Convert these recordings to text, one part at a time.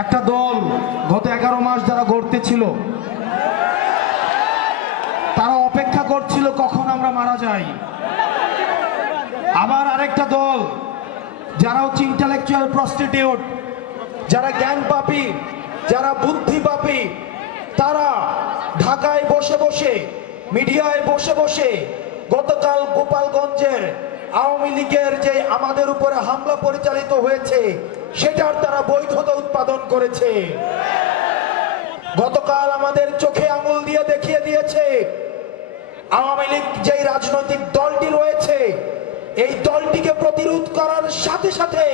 একটা দল গত এগারো মাস যারা গড়তে ছিল, তারা অপেক্ষা করছিল কখন আমরা মারা যাই। আবার আরেকটা দল, যারা হচ্ছে ইন্টালেকচুয়াল প্রস্টিটিউট যারা জ্ঞান পাপি, যারা বুদ্ধি পাপি, তারা ঢাকায় বসে বসে, মিডিয়ায় বসে বসে গতকাল গোপালগঞ্জের আওয়ামী লীগের যে আমাদের উপরে হামলা পরিচালিত হয়েছে সেটার তারা বৈধতা উৎপাদন করেছে। গতকাল আমাদের চোখে আঙুল দিয়ে দেখিয়ে দিয়েছে, আওয়ামী লীগ যেই রাজনৈতিক দলটি রয়েছে, এই দলটিকে প্রতিরোধ করার সাথে সাথে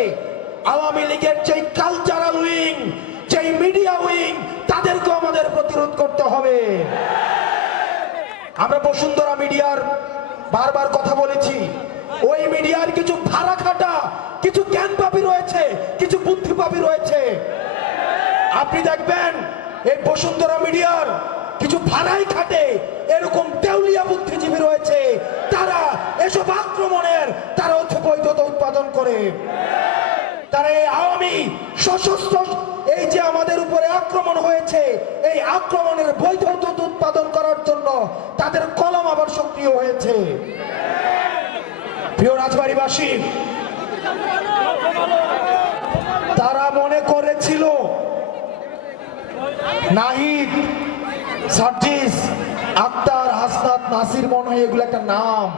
আওয়ামী লীগের যেই কালচারাল উইং যেই মিডিয়া উইং তাদেরকেও আমাদের প্রতিরোধ করতে হবে। আমরা বসুন্ধরা মিডিয়ার বারবার কথা বলেছি ওই মিডিয়ার কিছু ভাড়া খাটা কিছু জ্ঞান পাপি রয়েছে, কিছু বুদ্ধি পাপি রয়েছে। আপনি দেখবেন, এই বসুন্ধরা মিডিয়ার কিছু ভাড়াই খাটে এরকম দেউলিয়া বুদ্ধিজীবী রয়েছে। তারা এসব আক্রমণের, তারা হচ্ছে বৈধতা উৎপাদন করে। তারা এই আওয়ামী সশস্ত্র, এই যে আমাদের উপরে আক্রমণ হয়েছে, এই আক্রমণের বৈধতা উৎপাদন করার জন্য তাদের কলম আবার সক্রিয় হয়েছে। প্রিয় রাজবাড়িবাসী, তারা মনে করেছিল, নাহিদ, সার্জিস, আক্তার, হাসনাত, নাসির মনে হয় এগুলো একটা নাম।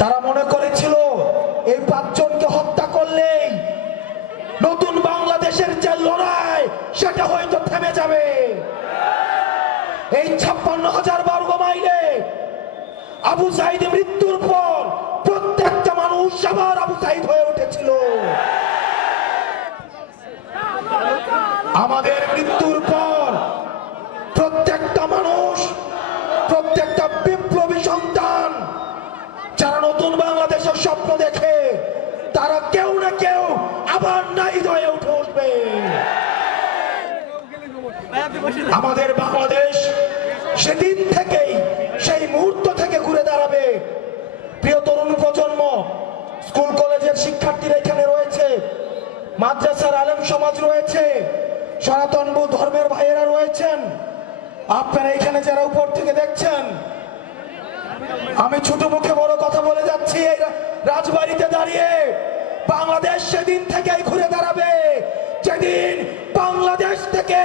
তারা মনে করেছিল, এই পাঁচজনকে হত্যা করলেই নতুন বাংলাদেশের যে আবু সাইদ মৃত্যুর পর প্রত্যেকটা মানুষ আবার আবু সাইদ হয়ে উঠেছিল। আমাদের মৃত্যুর পর প্রত্যেকটা মানুষ প্রত্যেকটা বিপ্লবী সন্তান যারা নতুন বাংলাদেশের স্বপ্ন দেখে তারা কেউ না কেউ আবার নাহিদ হয়ে উঠে উঠবে। আমাদের বাংলাদেশ সেদিন থেকেই সমাজ রয়েছে, সনাতন ধর্মের ভাইয়েরা রয়েছেন। আপনারা এখানে যারা উপর থেকে দেখছেন, আমি ছোট মুখে বড় কথা বলে যাচ্ছি, এই রাজবাড়িতে দাঁড়িয়ে বাংলাদেশ সেদিন থেকে ঘুরে দাঁড়াবে। যেদিন বাংলাদেশ থেকে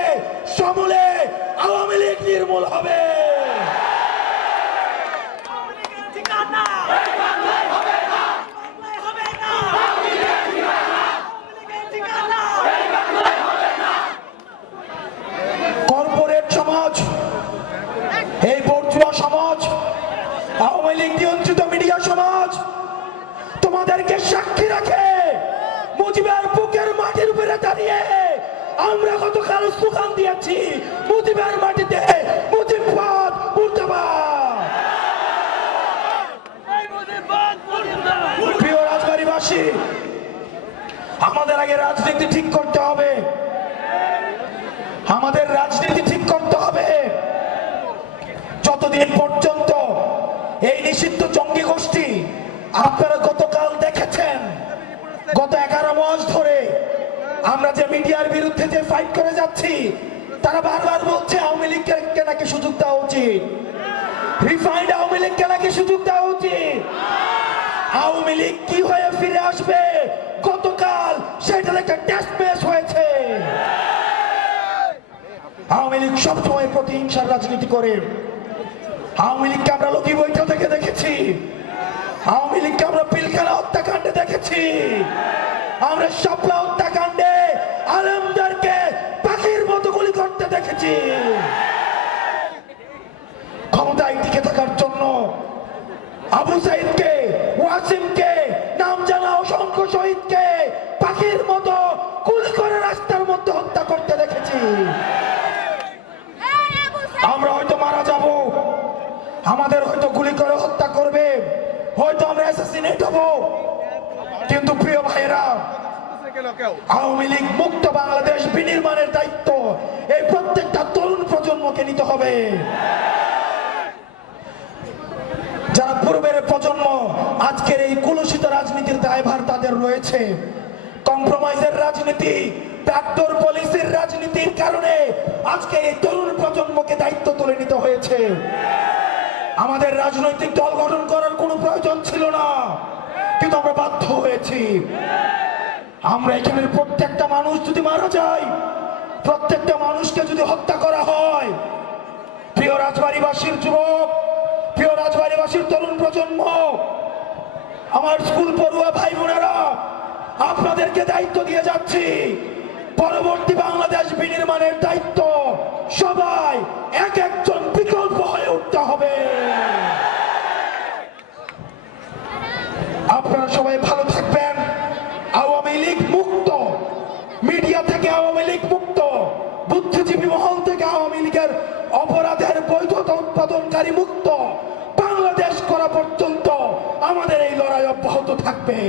সমূলে আওয়ামী লীগ নির্মূল হবে ঠিকানা বাংলায় হবে না বাংলায় হবে না ঠিকানা কর্পোরেট সমাজ এই বর্জুয়া সমাজ, আওয়ামী লীগ নিয়ন্ত্রিত মিডিয়া সমাজ, তোমাদেরকে সাক্ষী রাখে মুজিবের বুকের মাটির উপরে দাঁড়িয়ে আমরা গতকাল স্লোগান দিয়েছি, মুজিবের মাটিতে মুজিববাদ প্রিয় রাজবাড়িবাসী, আমাদের আগে রাজনীতি ঠিক করতে হবে। আমাদের রাজনীতি ঠিক করতে হবে যতদিন পর্যন্ত এই নিষিদ্ধ জঙ্গি গোষ্ঠী আপনারা গতকাল দেখেছেন, গত এগারো মাস ধরে আমরা যে মিডিয়ার বিরুদ্ধে যে ফাইট করে যাচ্ছি, তারা বারবার বলছে আওয়ামী লীগকে নাকি সুযোগ দেওয়া উচিত। রিফাইন্ড আওয়ামী লীগকে নাকি সুযোগ দেওয়া উচিত। আওয়ামী লীগ কি হয়ে ফিরে আসবে? গতকাল সেটার একটা টেস্ট ম্যাচ হয়েছে। আওয়ামী লীগ সবসময় প্রতিহিংসার রাজনীতি করে। আওয়ামী লীগকে আমরা থেকে দেখেছি। আওয়ামী লীগকে আমরা পিলখানা হত্যাকাণ্ডে দেখেছি। আমরা শাপলা হত্যাকাণ্ডে আলমদারকে পাখির মতো গুলি করতে দেখেছি। ক্ষমতায় টিকে থাকার জন্য আবু সাইদকে ওয়াসিমকে নাম জানা অসংখ্য শহীদকে পাখির মতো গুলি করে রাস্তার মধ্যে হত্যা করতে দেখেছি আমরা হয়তো মারা যাব আমাদের হয়তো গুলি করে হত্যা করবে হয়তো অ্যাসাসিনেট হব কিন্তু প্রিয় ভাইয়েরা, আওয়ামী লীগ মুক্ত বাংলাদেশ বিনির্মাণের দায়িত্ব। এই প্রত্যেকটা তরুণ প্রজন্মকে নিতে হবে। যারা পূর্বের প্রজন্ম আজকের এই কুলুষিত রাজনীতির দায়ভার তাদের রয়েছে। কম্প্রোমাইজের রাজনীতি ব্যাকডোর পলিসির রাজনীতির কারণে আজকে এই তরুণ প্রজন্মকে দায়িত্ব তুলে নিতে হয়েছে। আমাদের রাজনৈতিক দল গঠন করার কোনো প্রয়োজন ছিল না। কিন্তু আমরা বাধ্য হয়েছি। আমরা এখানের প্রত্যেকটা মানুষ যদি মারা যায়, প্রত্যেকটা মানুষকে যদি হত্যা করা হয়, প্রিয় রাজবাড়িবাসীর যুবক, প্রিয় রাজবাড়িবাসীর তরুণ প্রজন্ম, আমার স্কুল পড়ুয়া ভাই বোনেরা আপনাদেরকে দায়িত্ব দিয়ে যাচ্ছি। পরবর্তী বাংলাদেশ বিনির্মাণের দায়িত্ব থাকবে।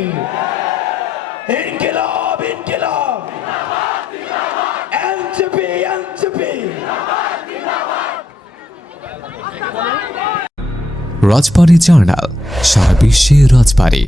ইনকিলাব ইনকিলাব। রাজবাড়ী জার্নাল সারা বিশ্বে রাজবাড়ী।